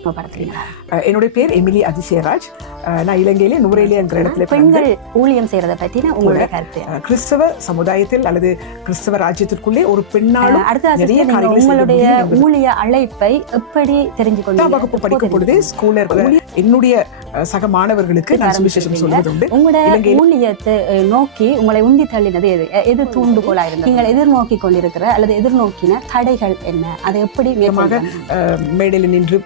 அறிமுகப்படுத்துறீங்களா? என்னுடைய பேர் எமிலி அதிசயராஜ். நான் இலங்கையிலே நுவரேலியா என்கிற இடத்துல பெண்கள் ஊழியம் செய்யறதை பற்றின உங்களுடைய கருத்து? கிறிஸ்தவ சமுதாயத்தில் அல்லது கிறிஸ்தவ ராஜ்யத்திற்குள்ளே ஒரு பெண்ணாலும் நிறைய காரியங்களை உங்களுடைய ஊழிய அழைப்பை எப்படி தெரிஞ்சு கொண்டு வகுப்பு படிக்கும் பொழுது ஸ்கூல்ல என்னுடைய சக மாணவர்களுக்கு நான் சுவிசேஷம் சொல்வது உண்டு. உங்களுடைய ஊழியத்தை நோக்கி உங்களை உந்தி தள்ளினது எது? எது தூண்டுகோலா இருந்தது? நீங்கள் எதிர்நோக்கி கொண்டிருக்கிற அல்லது எதிர்நோக்கின தடைகள் என்ன? அதை எப்படி மேடையில் நின்று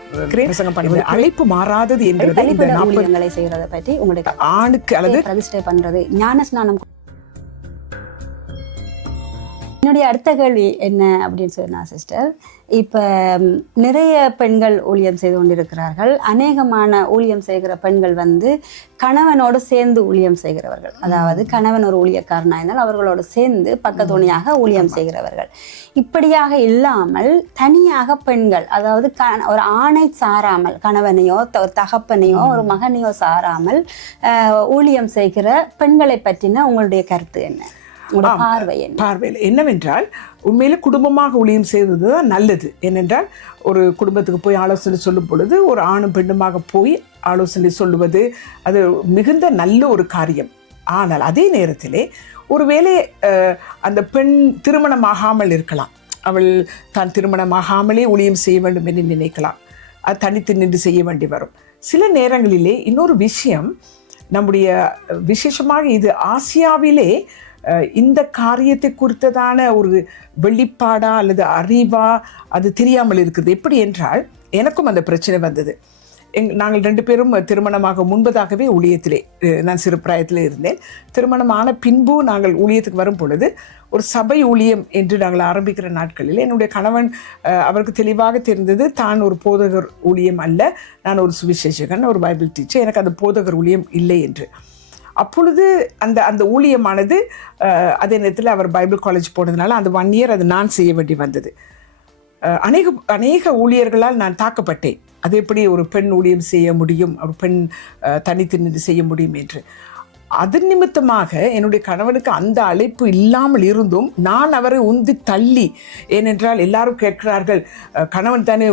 பிரசங்கம் பண்ணுவது அழைப்பு மாறாதது என்கிறது. ஊழியங்களை செய்யறதை பற்றி உங்களுக்கு ஆணுக்கு அல்லது பிரதிஷ்டை பண்றது, ஞானஸ்நானம். என்னுடைய அடுத்த கேள்வி என்ன அப்படின்னு சொன்னா சிஸ்டர், இப்போ நிறைய பெண்கள் ஊழியம் செய்து கொண்டிருக்கிறார்கள். அநேகமான ஊழியம் செய்கிற பெண்கள் கணவனோடு சேர்ந்து ஊழியம் செய்கிறவர்கள், அதாவது கணவன் ஒரு ஊழியக்காரனாக இருந்தால் அவர்களோடு சேர்ந்து பக்கத்துணையாக ஊழியம் செய்கிறவர்கள். இப்படியாக இல்லாமல் தனியாக பெண்கள், அதாவது ஒரு ஆணை சாராமல், கணவனையோ ஒரு தகப்பனையோ ஒரு மகனையோ சாராமல் ஊழியம் செய்கிற பெண்களை பற்றின உங்களுடைய கருத்து என்ன? பார்வையில் என்னவென்றால், உண்மையில குடும்பமாக ஊழியம் செய்வதுதான் நல்லது. ஏனென்றால் ஒரு குடும்பத்துக்கு போய் ஆலோசனை சொல்லும் பொழுது ஒரு ஆணும் பெண்ணுமாக போய் ஆலோசனை சொல்லுவது அது மிகுந்த நல்ல ஒரு காரியம். ஆனால் அதே நேரத்திலே ஒருவேளை அந்த பெண் திருமணமாகாமல் இருக்கலாம், அவள் தான் திருமணமாகாமலே ஊழியம் செய்ய வேண்டும் என்று நினைக்கலாம், அது தனித்து நின்று செய்ய வேண்டி வரும். சில நேரங்களிலே இன்னொரு விஷயம், நம்முடைய விசேஷமாக இது ஆசியாவிலே இந்த காரியத்தை குறித்ததான ஒரு வெளிப்பாடா அல்லது அறிவா அது தெரியாமல் இருக்குது. எப்படி என்றால், எனக்கும் அந்த பிரச்சனை வந்தது. நாங்கள் 2 பேரும் திருமணமாக முன்பதாகவே ஊழியத்திலே, நான் சிறு பிராயத்தில் இருந்தேன். திருமணமான பின்பு நாங்கள் ஊழியத்துக்கு வரும் பொழுது ஒரு சபை ஊழியம் என்று நாங்கள் ஆரம்பிக்கிற நாட்களில் என்னுடைய கணவன் அவருக்கு தெளிவாக தெரிந்தது, தான் ஒரு போதகர் ஊழியம் அல்ல, நான் ஒரு சுவிசேஷகன், ஒரு பைபிள் டீச்சர், எனக்கு அந்த போதகர் ஊழியம் இல்லை என்று. அப்பொழுது அந்த ஊழியமானது அதே நேரத்தில் அவர் பைபிள் காலேஜ் போனதுனால அந்த 1 இயர் அது நான் செய்ய வேண்டி வந்தது. அநேக ஊழியர்களால் நான் தாக்கப்பட்டேன். அது எப்படி ஒரு பெண் ஊழியம் செய்ய முடியும், ஒரு பெண் தனித்து நின்று செய்ய முடியும் என்று. அது நிமித்தமாக என்னுடைய கணவனுக்கு அந்த அழைப்பு இல்லாமல் இருந்தும் நான் அவரை உந்தி தள்ளி, ஏனென்றால் எல்லாரும் கேட்கிறார்கள், கணவன் தானே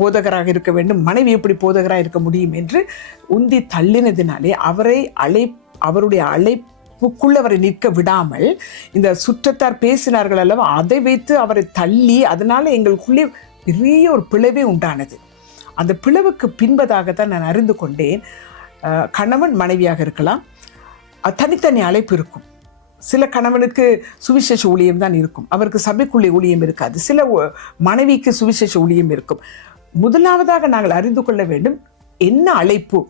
போதகராக இருக்க வேண்டும், மனைவி எப்படி போதகராக இருக்க முடியும் என்று உந்தி தள்ளினதினாலே அவருடைய அழைப்புக்குள் அவரை நிற்க விடாமல் இந்த சுற்றத்தார் பேசினார்கள் அல்லவா, அதை வைத்து அவரை தள்ளி, அதனால எங்களுக்குள்ளே பெரிய ஒரு பிளவே உண்டானது. அந்த பிளவுக்கு பின்பதாகத்தான் நான் அறிந்து கொண்டேன், கணவன் மனைவியாக இருக்கலாம், தனித்தனி அழைப்பு இருக்கும். சில கணவனுக்கு சுவிசேஷ ஊழியம் தான் இருக்கும், அவருக்கு சபைக்குள்ளே ஊழியம் இருக்காது. சில மனைவிக்கு சுவிசேஷ ஊழியம் இருக்கும். முதலாவதாக நாங்கள் அறிந்து கொள்ள வேண்டும், என்ன அழைப்பு,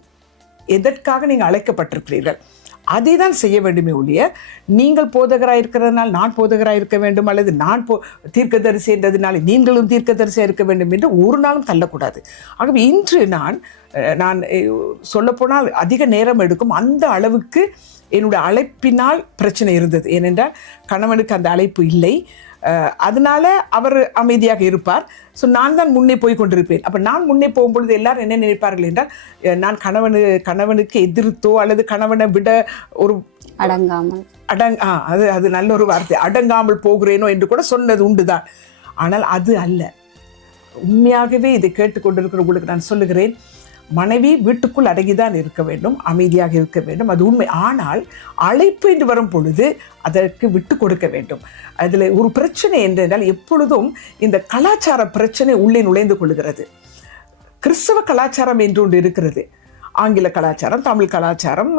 எதற்காக நீங்கள் அழைக்கப்பட்டிருக்கிறீர்கள், அதை தான் செய்ய வேண்டுமே ஒழிய, நீங்கள் போதகராக இருக்கிறதுனால் நான் போதகராக இருக்க வேண்டும், அல்லது நான் தீர்க்கதரிசி என்றதுனால நீங்களும் தீர்க்கதரிசியாக இருக்க வேண்டும் என்று ஒரு நாளும் தள்ளக்கூடாது. ஆகவே இன்று நான் சொல்லப்போனால் அதிக நேரம் எடுக்கும், அந்த அளவுக்கு என்னுடைய அழைப்பினால் பிரச்சனை இருந்தது. ஏனென்றால் கணவனுக்கு அந்த அழைப்பு இல்லை, அதனால அவர் அமைதியாக இருப்பார். ஸோ நான் தான் முன்னே போய் கொண்டிருப்பேன். அப்போ நான் முன்னே போகும்பொழுது எல்லாரும் என்ன நினைப்பார்கள் என்றால், நான் கணவனுக்கு எதிர்த்தோ அல்லது கணவனை விட ஒரு அது நல்ல ஒரு வார்த்தை, அடங்காமல் போகிறேனோ என்று கூட சொன்னது உண்டுதான். ஆனால் அது அல்ல. உண்மையாகவே இதை கேட்டுக்கொண்டிருக்கிறவங்களுக்கு நான் சொல்லுகிறேன், மனைவி வீட்டுக்குள் அடங்கிதான் இருக்க வேண்டும், அமைதியாக இருக்க வேண்டும், அது உண்மை. ஆனால் அழைப்பு என்று வரும் பொழுது அதற்கு விட்டு கொடுக்க வேண்டும். அதில் ஒரு பிரச்சனை என்றால் எப்பொழுதும் இந்த கலாச்சார பிரச்சனை உள்ளே நுழைந்து கொள்கிறது. கிறிஸ்தவ கலாச்சாரம் என்று ஒன்று இருக்கிறது, ஆங்கில கலாச்சாரம், தமிழ் கலாச்சாரம்,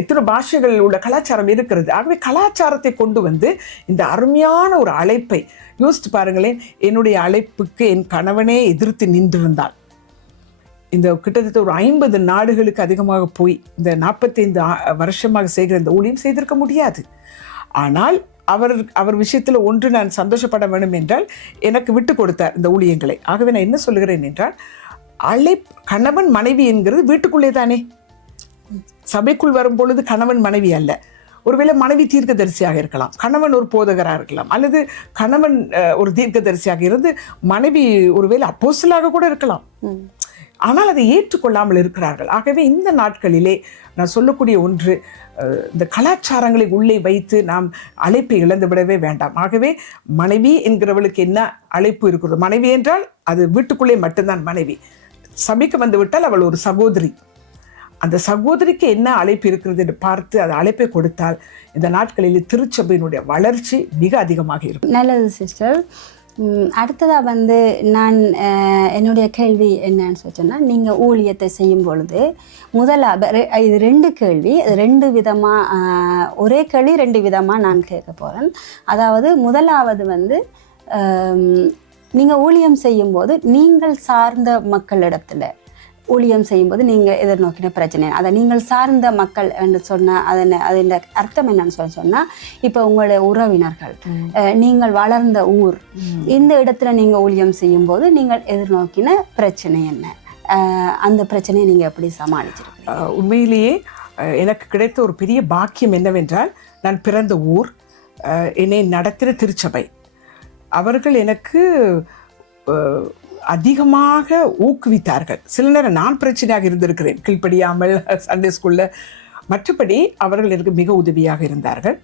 எத்தனை பாஷைகள் உள்ள கலாச்சாரம் இருக்கிறது. ஆகவே கலாச்சாரத்தை கொண்டு இந்த அருமையான ஒரு அழைப்பை யோசித்து பாருங்களேன். என்னுடைய அழைப்புக்கு என் கணவனே எதிர்த்து நின்றிருந்தால், இந்த கிட்டத்தட்ட ஒரு 50 நாடுகளுக்கு அதிகமாக போய் இந்த 45 வருஷமாக செய்கிற இந்த ஊழியம் செய்திருக்க முடியாது. ஆனால் அவர் விஷயத்தில் ஒன்று நான் சந்தோஷப்பட வேண்டும் என்றால், எனக்கு விட்டு கொடுத்தார் இந்த ஊழியங்களை. ஆகவே நான் என்ன சொல்கிறேன் என்றால், கணவன் மனைவி என்கிறது வீட்டுக்குள்ளே தானே. சபைக்குள் வரும் பொழுது கணவன் மனைவி அல்ல. ஒருவேளை மனைவி தீர்க்கதரிசியாக இருக்கலாம், கணவன் ஒரு போதகராக இருக்கலாம், அல்லது கணவன் ஒரு தீர்க்கதரிசியாக இருந்து மனைவி ஒருவேளை அப்போஸ்தலராக கூட இருக்கலாம். ஆனால் அதை ஏற்றுக்கொள்ளாமல் இருக்கிறார்கள். ஆகவே இந்த நாட்களிலே நான் சொல்லக்கூடிய ஒன்று, இந்த கலாச்சாரங்களை உள்ளே வைத்து நாம் அழைப்பை இழந்து விடவே வேண்டாம். ஆகவே மனைவி என்கிறவளுக்கு என்ன அழைப்பு இருக்கிறது, மனைவி என்றால் அது வீட்டுக்குள்ளே மட்டும்தான் மனைவி. சபைக்கு வந்து விட்டால் அவள் ஒரு சகோதரி. அந்த சகோதரிக்கு என்ன அழைப்பு இருக்கிறது என்று பார்த்து அந்த அழைப்பை கொடுத்தால் இந்த நாட்களில் திருச்சபையினுடைய வளர்ச்சி மிக அதிகமாக இருக்கும். நல்லது சிஸ்டர். அடுத்ததாக வந்து நான் என்னுடைய கேள்வி என்னன்னு சொன்னால், நீங்கள் ஊழியத்தை செய்யும் பொழுது இது 2 கேள்வி, அது 2 விதமாக, ஒரே கேள்வி 2 விதமாக நான் கேட்க போகிறேன். அதாவது முதலாவது வந்து, நீங்கள் ஊழியம் செய்யும்போது நீங்கள் சார்ந்த மக்களிடத்தில் ஊழியம் செய்யும்போது நீங்கள் எதிர்நோக்கின பிரச்சனை, அதை நீங்கள் சார்ந்த மக்கள் என்று சொன்னால் அதன் அர்த்தம் என்னன்னு சொன்னால், இப்போ உங்களுடைய உறவினர்கள், நீங்கள் வளர்ந்த ஊர், இந்த இடத்துல நீங்கள் ஊழியம் செய்யும்போது நீங்கள் எதிர்நோக்கின பிரச்சனை என்ன, அந்த பிரச்சனையை நீங்கள் எப்படி சமாளிச்சிருக்கீங்க? உண்மையிலேயே எனக்கு கிடைத்த ஒரு பெரிய பாக்கியம் என்னவென்றால், நான் பிறந்த ஊர், என்னை நடத்தின திருச்சபை, அவர்கள் எனக்கு அதிகமாக ஊக்குவித்தார்கள். சில நேரம் நான் பிரச்சனையாக இருந்திருக்கிறேன், கீழ்ப்படியாமல் சண்டே ஸ்கூலில். மற்றபடி அவர்கள் எனக்கு மிக உதவியாக இருந்தார்கள்.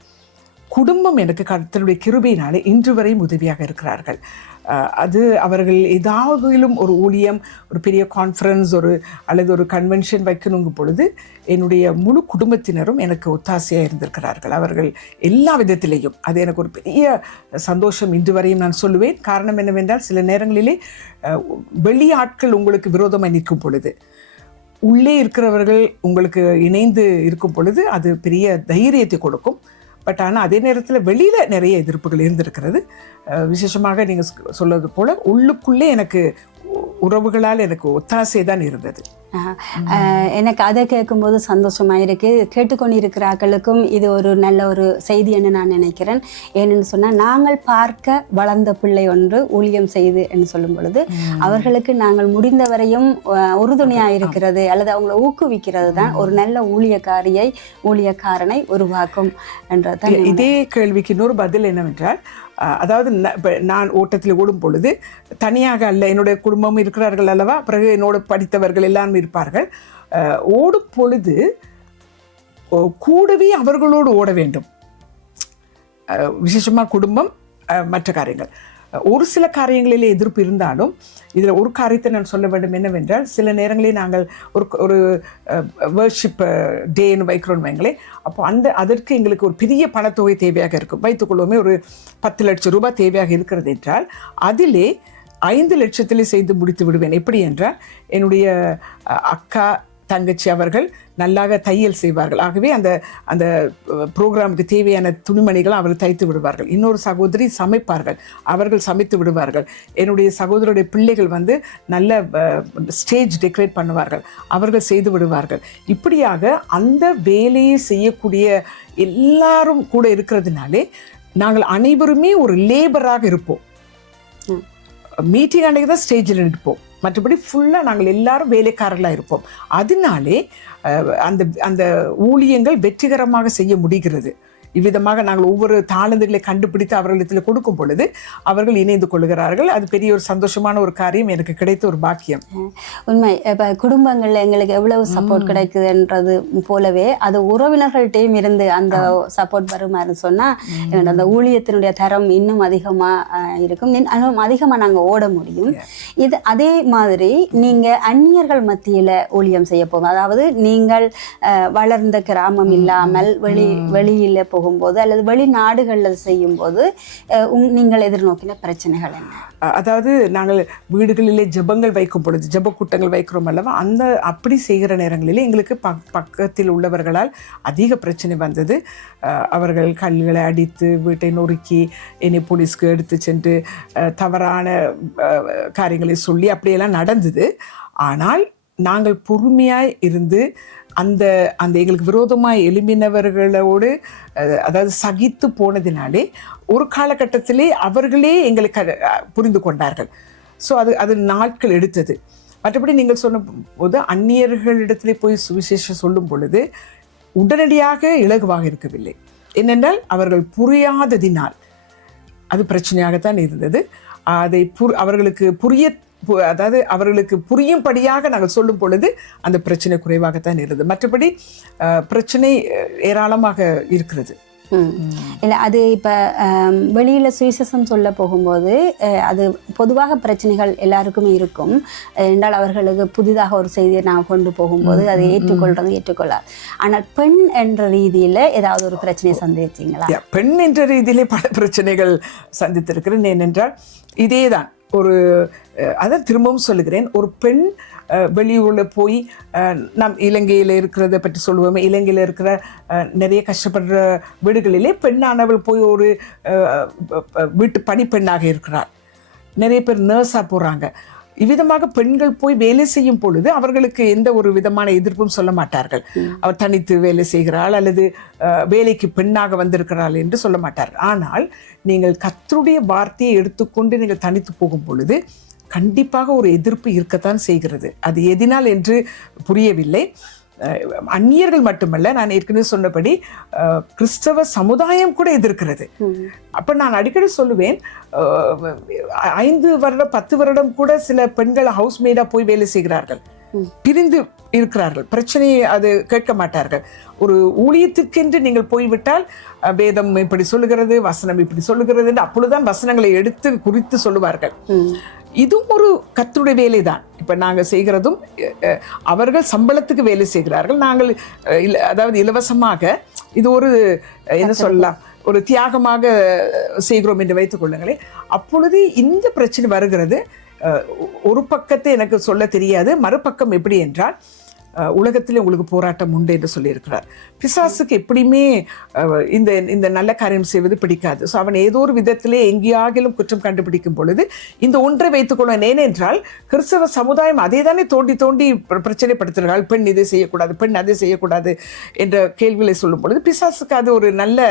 குடும்பம் எனக்கு கர்த்தருடைய கிருபையினாலே இன்று வரையும் உதவியாக இருக்கிறார்கள். அது அவர்கள் ஏதாவதிலும் ஒரு ஊழியம், ஒரு பெரிய கான்ஃபரன்ஸ், அல்லது ஒரு கன்வென்ஷன் வைக்கணுங்கும் பொழுது என்னுடைய முழு குடும்பத்தினரும் எனக்கு ஒத்தாசையாக இருந்திருக்கிறார்கள். அவர்கள் எல்லா விதத்திலேயும், அது எனக்கு ஒரு பெரிய சந்தோஷம் இன்று வரையும் நான் சொல்லுவேன். காரணம் என்னவென்றால், சில நேரங்களிலே வெளி ஆட்கள் உங்களுக்கு விரோதமாக நிற்கும் பொழுது, உள்ளே இருக்கிறவர்கள் உங்களுக்கு இணைந்து இருக்கும் பொழுது அது பெரிய தைரியத்தை கொடுக்கும். பட் ஆனால் அதே நேரத்தில் வெளியில் நிறைய எதிர்ப்புகள் இருந்திருக்கிறது. விசேஷமாக நீங்கள் சொல்வது போல் உள்ளுக்குள்ளே எனக்கு உறவுகளால் எனக்கு ஒத்தாசை தான் இருந்தது. எனக்கு அதை கேட்கும்போது சந்தோஷமாக இருக்குது. கேட்டுக்கொண்டு இருக்கிறார்களுக்கும் இது ஒரு நல்ல ஒரு செய்தி என்று நான் நினைக்கிறேன். ஏன்னு சொன்னால், நாங்கள் பார்க்க வளர்ந்த பிள்ளை ஒன்று ஊழியம் செய்து என்று சொல்லும் பொழுது அவர்களுக்கு நாங்கள் முடிந்தவரையும் உறுதுணையாக இருக்கிறது அல்லது அவங்களை ஊக்குவிக்கிறது தான் ஒரு நல்ல ஊழியக்காரனை உருவாக்கும் என்றதான். இதே கேள்விக்கு இன்னொரு பதில் என்னவென்றால், அதாவது நான் ஓட்டத்தில் ஓடும் பொழுது தனியாக அல்ல, என்னுடைய குடும்பம் இருக்கிறார்கள் அல்லவா, பிறகு என்னோட படித்தவர்கள் எல்லாரும் இருப்பார்கள். ஓடும் பொழுது கூடவே அவர்களோடு ஓட வேண்டும். விசேஷமாக குடும்பம், மற்ற காரியங்கள். ஒரு சில காரியங்களிலே எதிர்ப்பு இருந்தாலும் இதில் ஒரு காரியத்தை நான் சொல்ல வேண்டும் என்னவென்றால், சில நேரங்களில் நாங்கள் ஒரு வர்ஷிப் டேன்னு வைக்கிறோன்னு வைங்களே, அப்போ அதற்கு எங்களுக்கு ஒரு பெரிய பணத்தொகை தேவையாக இருக்கும். வைத்துக்கொள்வோமே, ஒரு 10 லட்சம் ரூபாய் தேவையாக இருக்கிறது என்றால் அதிலே 5 லட்சத்திலே செய்து முடித்து விடுவேன். எப்படி என்றால், என்னுடைய அக்கா தங்கச்சி அவர்கள் நல்லாக தையல் செய்வார்கள். ஆகவே அந்த ப்ரோக்ராமுக்கு தேவையான துணிமணிகளை அவர்கள் தைத்து விடுவார்கள். இன்னொரு சகோதரி சமைப்பார்கள், அவர்கள் சமைத்து விடுவார்கள். என்னுடைய சகோதரருடைய பிள்ளைகள் வந்து நல்ல ஸ்டேஜ் டெக்கரேட் பண்ணுவார்கள், அவர்கள் செய்து விடுவார்கள். இப்படியாக அந்த வேலையை செய்யக்கூடிய எல்லாரும் கூட இருக்கிறதுனாலே நாங்கள் அனைவருமே ஒரு லேபராக இருப்போம். மீட்டிங் அன்றைக்கு தான் ஸ்டேஜில் நிற்போம், மற்றபடி ஃபுல்லாக நாங்கள் எல்லாரும் வேலைக்காரர்களாக இருப்போம். அதனாலே அந்த ஊழியங்கள் வெற்றிகரமாக செய்ய முடிகிறது. இவ்விதமாக நாங்கள் ஒவ்வொரு தாளந்துகளை கண்டுபிடித்து அவர்களிடத்தில் கொடுக்கும் பொழுது அவர்கள் இணைந்து கொள்கிறார்கள். அது பெரிய ஒரு சந்தோஷமான ஒரு காரியம், எனக்கு கிடைத்த ஒரு பாக்கியம். உண்மை. இப்போ குடும்பங்களில் எங்களுக்கு எவ்வளவு சப்போர்ட் கிடைக்குதுன்றது போலவே அது உறவினர்கள்ட்டையும் இருந்து அந்த சப்போர்ட் வருமாறு சொன்னால் அந்த ஊழியத்தினுடைய தரம் இன்னும் அதிகமாக இருக்கும், இன்னும் அதிகமாக நாங்கள் ஓட முடியும். இது அதே மாதிரி நீங்கள் அந்நியர்கள் மத்தியில் ஊழியம் செய்ய போகும், அதாவது நீங்கள் வளர்ந்த கிராமம் இல்லாமல் வெளியில் போகும்போது அல்லது வெளிநாடுகளில் செய்யும்போது நீங்கள் எதிர்நோக்கின பிரச்சனைகள் என்ன? அதாவது நாங்கள் வீடுகளிலே ஜெபங்கள் வைக்கும் பொழுது, ஜெப கூட்டங்கள் வைக்கிறோம் அல்லவா, அப்படி செய்கிற நேரங்களிலே எங்களுக்கு பக்கத்தில் உள்ளவர்களால் அதிக பிரச்சனை வந்தது. அவர்கள் கல்களை அடித்து வீட்டை நொறுக்கி என்னை போலீஸ்க்கு எடுத்து சென்று தவறான காரியங்களை சொல்லி அப்படியெல்லாம் நடந்தது. ஆனால் நாங்கள் பொறுமையாய் இருந்து அந்த எங்களுக்கு விரோதமாக எழும்பினவர்களோடு, அதாவது சகித்து போனதினாலே ஒரு காலகட்டத்திலே அவர்களே எங்களை புரிந்து கொண்டார்கள். ஸோ அது நாட்கள் எடுத்தது. மற்றபடி நீங்கள் சொன்ன போது அந்நியர்களிடத்திலே போய் சுவிசேஷம் சொல்லும் பொழுது உடனடியாக இலகுவாக இருக்கவில்லை. ஏனென்றால் அவர்கள் புரியாததினால் அது பிரச்சனையாகத்தான் இருந்தது. அதை அவர்களுக்கு அவர்களுக்கு புரியும்படியாக நாங்கள் சொல்லும் பொழுது அந்த பிரச்சனை குறைவாகத்தான் இருந்தது. மற்றபடி பிரச்சனை ஏராளமாக இருக்கிறது. இல்லை அது இப்போ வெளியில் சுவிசேஷம் சொல்ல போகும்போது அது பொதுவாக பிரச்சனைகள் எல்லாருக்குமே இருக்கும் என்றால் அவர்களுக்கு புதிதாக ஒரு செய்தியை நான் கொண்டு போகும்போது அதை ஏற்றுக்கொள்ளாது. ஆனால் பெண் என்ற ரீதியில் ஏதாவது ஒரு பிரச்சனையை சந்திச்சிங்களா? பெண் என்ற ரீதியிலே பல பிரச்சனைகள் சந்தித்திருக்கிறேன். ஏனென்றால் இதே தான் ஒரு அதை திரும்பவும் சொல்லுகிறேன், ஒரு பெண் வெளியூரில் போய் நாம் இலங்கையில் இருக்கிறத பற்றி சொல்லுவோமே, இலங்கையில் இருக்கிற நிறைய கஷ்டப்படுற வீடுகளிலே பெண்ணானவள் போய் ஒரு வீட்டு பணிப்பெண்ணாக இருக்கிறாள். நிறைய பேர் நர்ஸாக போகிறாங்க. இவ்விதமாக பெண்கள் போய் வேலை செய்யும் பொழுது அவர்களுக்கு எந்த ஒரு விதமான எதிர்ப்பும் சொல்ல மாட்டார்கள். அவர் தனித்து வேலை செய்கிறாள் அல்லது வேலைக்கு பெண்ணாக வந்திருக்கிறாள் என்று சொல்ல மாட்டார்கள். ஆனால் நீங்கள் கர்த்தருடைய வார்த்தையை எடுத்துக்கொண்டு நீங்கள் தனித்து போகும் பொழுது கண்டிப்பாக ஒரு எதிர்ப்பு இருக்கத்தான் செய்கிறது. அது எதினால் என்று புரியவில்லை. அந்நியர்கள் மட்டுமல்ல, நான் ஏற்கனவே சொன்னபடி கிறிஸ்தவ சமுதாயம் கூட எதிர்க்கிறது. அப்போ நான் அடிக்கடி சொல்லுவேன், 5 வருடம் 10 வருடம் கூட சில பெண்கள் ஹவுஸ்மேடாக போய் வேலை செய்கிறார்கள், பிரிந்து இருக்கிறார்கள், பிரச்சனையை அது கேட்க மாட்டார்கள். ஒரு ஊழியத்துக்கென்று நீங்கள் போய்விட்டால் வேதம் இப்படி சொல்லுகிறது, வசனம் இப்படி சொல்லுகிறது என்று அப்பொழுதுதான் வசனங்களை எடுத்து குறித்து சொல்லுவார்கள். இதுவும் ஒரு கர்த்தருடைய வேலை தான். இப்போ நாங்கள் செய்கிறதும் அவர்கள் சம்பளத்துக்கு வேலை செய்கிறார்கள், நாங்கள் அதாவது இலவசமாக இது ஒரு என்ன சொல்லலாம், ஒரு தியாகமாக செய்கிறோம் என்று வைத்துக் கொள்ளுங்களேன். அப்பொழுது இந்த பிரச்சனை வருகிறது. ஒரு பக்கத்தை எனக்கு சொல்ல தெரியாது, மறுபக்கம் எப்படி என்றால் உலகத்தில் உங்களுக்கு போராட்டம் உண்டு என்று சொல்லியிருக்கிறார். பிசாசுக்கு எப்படியுமே இந்த நல்ல காரியம் செய்வது பிடிக்காது. ஸோ அவன் ஏதோ ஒரு விதத்திலே எங்கேயாகிலும் குற்றம் கண்டுபிடிக்கும் பொழுது இந்த ஒன்றை வைத்துக்கொள்வேன். ஏனென்றால் கிறிஸ்தவ சமுதாயம் அதே தானே தோண்டி தோண்டி பிரச்சனைப்படுத்துகிறார்கள். பெண் இதை செய்யக்கூடாது, பெண் அதை செய்யக்கூடாது என்ற கேள்விகளை சொல்லும் பொழுது பிசாசுக்கு அது ஒரு நல்ல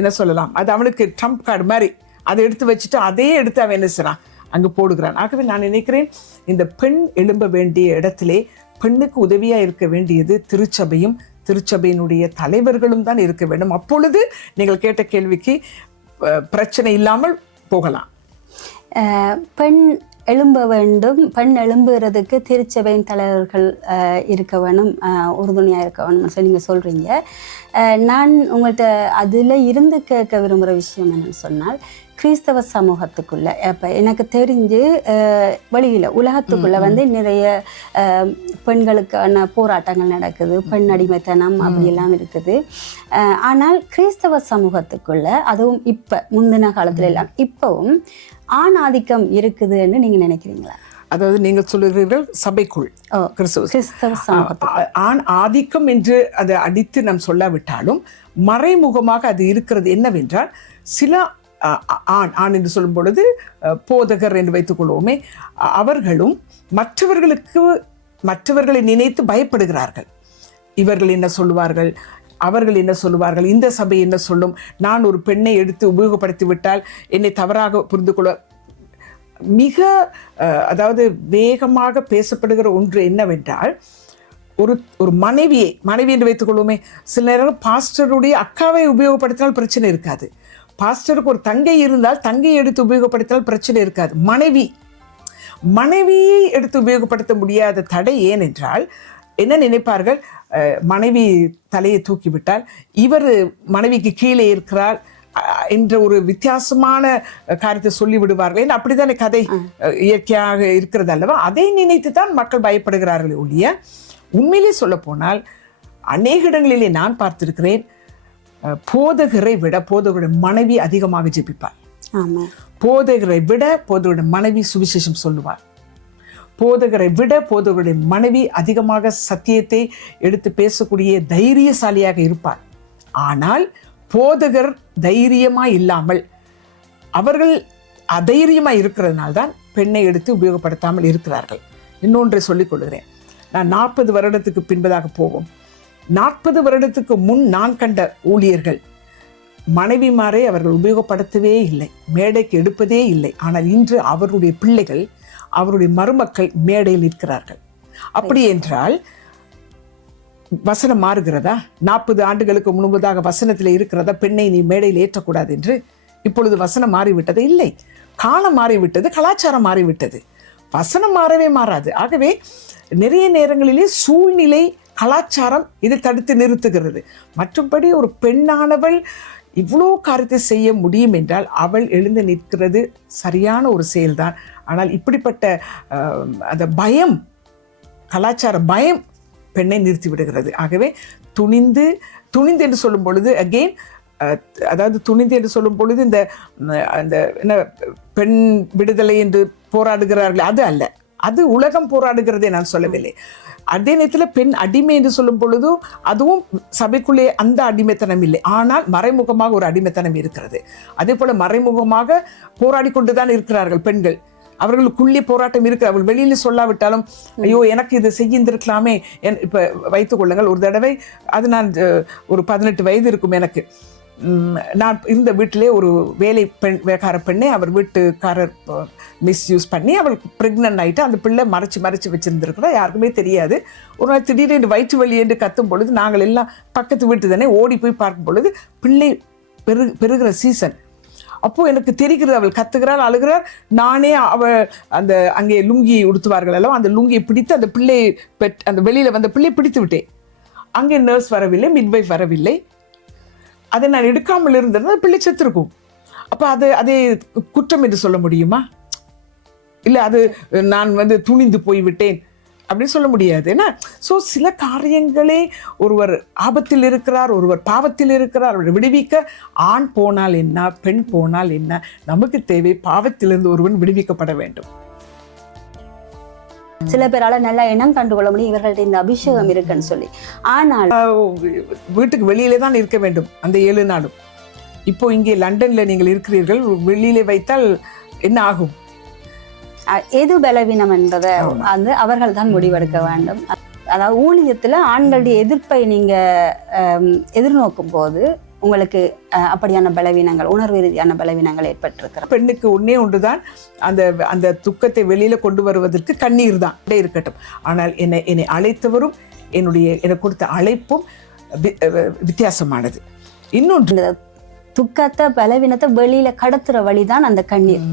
என்ன சொல்லலாம், அது அவனுக்கு ட்ரம்ப் கார்டு மாதிரி. அதை எடுத்து வச்சுட்டு அதையே எடுத்து அவன் என்ன செய்றான், அங்கு போடுகிறான். ஆகவே நான் நினைக்கிறேன், இந்த பெண் எழும்ப வேண்டிய இடத்திலே பெண்ணுக்கு உதவியாக இருக்க வேண்டியது திருச்சபையும் திருச்சபையினுடைய தலைவர்களும் தான் இருக்க வேண்டும். அப்பொழுது நீங்கள் கேட்ட கேள்விக்கு பிரச்சனை இல்லாமல் போகலாம். பெண் எழும்ப வேண்டும், பெண் எழும்புறதுக்கு திருச்சபையின் தலைவர்கள் இருக்க வேணும், உறுதுணையாக இருக்க வேணும் சொல்லி நீங்கள் சொல்கிறீங்க. நான் உங்கள்கிட்ட அதில் இருந்து கேட்க விரும்புகிற விஷயம் என்னென்னு சொன்னால், கிறிஸ்தவ சமூகத்துக்குள்ளே இப்போ எனக்கு தெரிஞ்சு வெளியில் உலகத்துக்குள்ளே வந்து நிறைய பெண்களுக்கான போராட்டங்கள் நடக்குது, பெண் அடிமைத்தனம் அப்படியெல்லாம் இருக்குது. ஆனால் கிறிஸ்தவ சமூகத்துக்குள்ளே, அதுவும் இப்போ முந்தின காலத்துல எல்லாம் இப்போவும் ஆண் ஆதிக்கம் இருக்குதுன்னு நீங்கள் நினைக்கிறீங்களா? அதாவது நீங்கள் சொல்லுகிறீர்கள் சபைக்குள் கிறிஸ்தவ சமூகத்துக்கு ஆண் ஆதிக்கம் என்று அதை அடித்து நாம் சொல்லாவிட்டாலும் மறைமுகமாக அது இருக்கிறது. என்னவென்றால் சில ஆண் என்று சொல்லும் பொழுது போதகர் என்று வைத்துக் கொள்வோமே, அவர்களும் மற்றவர்களை நினைத்து பயப்படுகிறார்கள். இவர்கள் என்ன சொல்லுவார்கள், அவர்கள் என்ன சொல்லுவார்கள், இந்த சபை என்ன சொல்லும், நான் ஒரு பெண்ணை எடுத்து உபயோகப்படுத்தி விட்டால் என்னை தவறாக புரிந்து கொள்ள. மிக அதாவது வேகமாக பேசப்படுகிற ஒன்று என்னவென்றால், ஒரு மனைவி என்று வைத்துக் கொள்வோமே, சில நேரம் பாஸ்டருடைய அக்காவை உபயோகப்படுத்தினால் பிரச்சனை இருக்காது. பாஸ்டருக்கு ஒரு தங்கை இருந்தால் தங்கையை எடுத்து உபயோகப்படுத்தினால் பிரச்சனை இருக்காது. மனைவியை எடுத்து உபயோகப்படுத்த முடியாத தடை ஏனென்றால் என்ன நினைப்பார்கள், மனைவி தலையை தூக்கிவிட்டால் இவர் மனைவிக்கு கீழே இருக்கிறார் என்ற ஒரு வித்தியாசமான காரியத்தை சொல்லி விடுவார்கள். அப்படித்தானே கதை இயற்கையாக இருக்கிறது அல்லவா? அதை நினைத்து தான் மக்கள் பயப்படுகிறார்கள் ஒழிய, உண்மையிலே சொல்ல போனால் அநேக இடங்களிலே நான் பார்த்திருக்கிறேன், போதகரை விட போதகருடைய மனைவி அதிகமாக ஜெபிப்பார். போதகரை விட போதகருடைய மனைவி சுவிசேஷம் சொல்லுவார். போதகரை விட போதகருடைய மனைவி அதிகமாக சத்தியத்தை எடுத்து பேசக்கூடிய தைரியசாலியாக இருப்பார். ஆனால் போதகர் தைரியமாக இல்லாமல், அவர்கள் அதைரியமாக இருக்கிறதுனால்தான் பெண்ணை எடுத்து உபயோகப்படுத்தாமல் இருக்கிறார்கள். இன்னொன்றை சொல்லிக் கொள்கிறேன். நான் 40 வருடத்துக்கு பின்பதாக போவோம். 40 வருடத்துக்கு முன் நான் கண்ட ஊழியர்கள் மனைவிமாரை அவர்கள் உபயோகப்படுத்தவே இல்லை, மேடைக்கு எடுப்பதே இல்லை. ஆனால் இன்று அவருடைய பிள்ளைகள், அவருடைய மருமக்கள் மேடையில் இருக்கிறார்கள். அப்படி என்றால் வசனம் மாறுகிறதா? 40 ஆண்டுகளுக்கு முன்பதாக வசனத்தில் இருக்கிறதா பெண்ணை நீ மேடையில் ஏற்றக்கூடாது என்று? இப்பொழுது வசனம் மாறிவிட்டது? இல்லை. காலம் மாறிவிட்டது, கலாச்சாரம் மாறிவிட்டது. வசனம் மாறவே மாறாது. ஆகவே நிறைய நேரங்களிலே சூழ்நிலை, கலாச்சாரம் இதை தடுத்து நிறுத்துகிறது. மற்றபடி ஒரு பெண்ணானவள் இவ்வளோ காரியத்தை செய்ய முடியும் என்றால் அவள் எழுந்து நிற்கிறது சரியான ஒரு செயல்தான். ஆனால் இப்படிப்பட்ட அந்த பயம், கலாச்சார பயம் பெண்ணை நிறுத்தி விடுகிறது. ஆகவே துணிந்து என்று சொல்லும் பொழுது அகெயின், அதாவது துணிந்து என்று சொல்லும் பொழுது இந்த என்ன பெண் விடுதலை என்று போராடுகிறார்கள் அது அல்ல, அது உலகம் போராடுகிறதே நான் சொல்லவில்லை. அதே நேரத்தில் பெண் அடிமை என்று சொல்லும் பொழுதும் அதுவும் சபைக்குள்ளே அந்த அடிமைத்தனம் இல்லை, ஆனால் மறைமுகமாக ஒரு அடிமைத்தனம் இருக்கிறது. அதே போல மறைமுகமாக போராடி கொண்டுதான் இருக்கிறார்கள் பெண்கள். அவர்களுக்குள்ளே போராட்டம் இருக்கு. அவர்கள் வெளியில சொல்லாவிட்டாலும் ஐயோ எனக்கு இது செய்யிருந்திருக்கலாமே. இப்போ வைத்துக் கொள்ளுங்கள், ஒரு தடவை அது நான் ஒரு 18 வயது இருக்கும் எனக்கு. நான் இருந்த வீட்டிலே ஒரு வேலைக்கார பெண்ணை அவர் வீட்டுக்காரர் மிஸ்யூஸ் பண்ணி அவள் ப்ரெக்னென்ட் ஆகிட்டு அந்த பிள்ளை மறைச்சு வச்சிருந்துருக்கிறா, யாருக்குமே தெரியாது. ஒரு நாள் திடீரென்று வயிற்று வலி என்று கத்தும் பொழுது நாங்கள் எல்லாம் பக்கத்து வீட்டு தானே ஓடி போய் பார்க்கும் பொழுது பிள்ளை பெருகிற சீசன். அப்போது எனக்கு தெரிகிறது அவள் கத்துகிறாள், அழுகிறாள். நானே அவள் அந்த அங்கே லுங்கி உடுத்துவார்கள் எல்லாம், அந்த லுங்கியை பிடித்து அந்த பிள்ளை அந்த வெளியில் வந்த பிள்ளையை பிடித்து விட்டேன். அங்கே நர்ஸ் வரவில்லை, மிட்வைஃப் வரவில்லை. அதை நான் எடுக்காமல் இருந்தது பிள்ளை செத்துருக்கும். அப்போ அதே குற்றம் என்று சொல்ல முடியுமா? இல்லை, அது நான் துணிந்து போய்விட்டேன் அப்படின்னு சொல்ல முடியாது. ஏன்னா ஸோ சில காரியங்களே ஒருவர் ஆபத்தில் இருக்கிறார், ஒருவர் பாவத்தில் இருக்கிறார், அவரை விடுவிக்க ஆண் போனால் என்ன, பெண் போனால் என்ன, நமக்கு தேவை பாவத்திலிருந்து ஒருவன் விடுவிக்கப்பட வேண்டும். சில பேரால நல்லா இனம் கண்டுகொள்ள முடியும் இவர்கள்ட்ட இந்த அபிஷேகம் இருக்குன்னு சொல்லி. ஆனால் வீட்டுக்கு வெளியிலே தான் இருக்க வேண்டும் அந்த 7 நாளும். இப்போ இங்கே லண்டன்ல நீங்கள் இருக்கிறீர்கள், வெளியிலே வைத்தால் என்ன ஆகும்? எது பலவீனம் என்பதை அவர்கள் தான் முடிவெடுக்க வேண்டும். அதாவது ஊழியத்துல ஆண்களுடைய எதிர்ப்பை நீங்க எதிர்நோக்கும் போது உங்களுக்கு அப்படியான பலவீனங்கள், உணர்வு ரீதியான பலவீனங்கள் ஏற்பட்டிருக்கிற பெண்ணுக்கு ஒன்றுதான் அந்த துக்கத்தை வெளியில கொண்டு வருவதற்கு கண்ணீர் தான் இருக்கட்டும். ஆனால் என்னை அழைத்தவரும் எனக்கு கொடுத்த அழைப்பும் வித்தியாசமானது. இன்னொன்று, துக்கத்தை பலவீனத்தை வெளியில கடத்துற வழிதான் அந்த கண்ணீர்.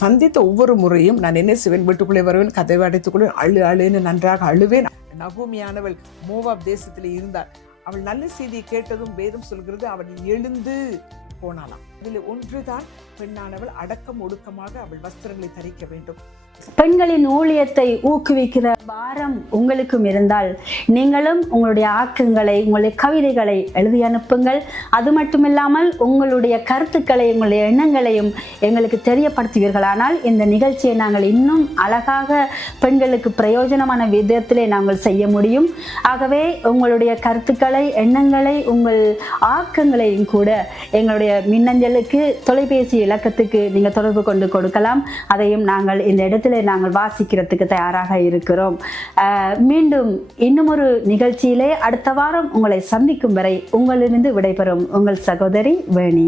சந்தித்த ஒவ்வொரு முறையும் நான் என்ன செய்வேன், வீட்டுக்குள்ளே வருவேன், கதவை அடைத்துக்குள்ளே அழுன்னு நன்றாக அழுவேன். நகோமியானவள் மோவாப் தேசத்திலே இருந்தாள். அவள் நல்ல செய்தியை கேட்டதும் வேதம் சொல்கிறது அவள் எழுந்து போனாலாம். இதில் ஒன்றுதான், பெண்ணானவள் அடக்கம் ஒடுக்கமாக அவள் வஸ்திரங்களை தரிக்க வேண்டும். பெண்களின் ஊழியத்தை ஊக்குவிக்கிற பாரம் உங்களுக்கும் இருந்தால் நீங்களும் உங்களுடைய ஆக்கங்களை, உங்களுடைய கவிதைகளை எழுதி அனுப்புங்கள். அது மட்டுமில்லாமல் உங்களுடைய கருத்துக்களை, உங்களுடைய எண்ணங்களையும் எங்களுக்கு தெரியப்படுத்துவீர்களானால் இந்த நிகழ்ச்சியை நாங்கள் இன்னும் அழகாக பெண்களுக்கு பிரயோஜனமான விதத்திலே நாங்கள் செய்ய முடியும். ஆகவே உங்களுடைய கருத்துக்களை, எண்ணங்களை, உங்கள் ஆக்கங்களையும் கூட எங்களுடைய மின்னஞ்சலுக்கு, தொலைபேசி இலக்கத்துக்கு நீங்கள் தொடர்பு கொண்டு கொடுக்கலாம். அதையும் நாங்கள் இந்த இடத்துல நாங்கள் வாசிக்கிறதுக்கு தயாராக இருக்கிறோம். மீண்டும் இன்னும் ஒரு நிகழ்ச்சியிலே அடுத்த வாரம் உங்களை சந்திக்கும் வரை உங்களிலிருந்து விடைபெறும் உங்கள் சகோதரி வேணி.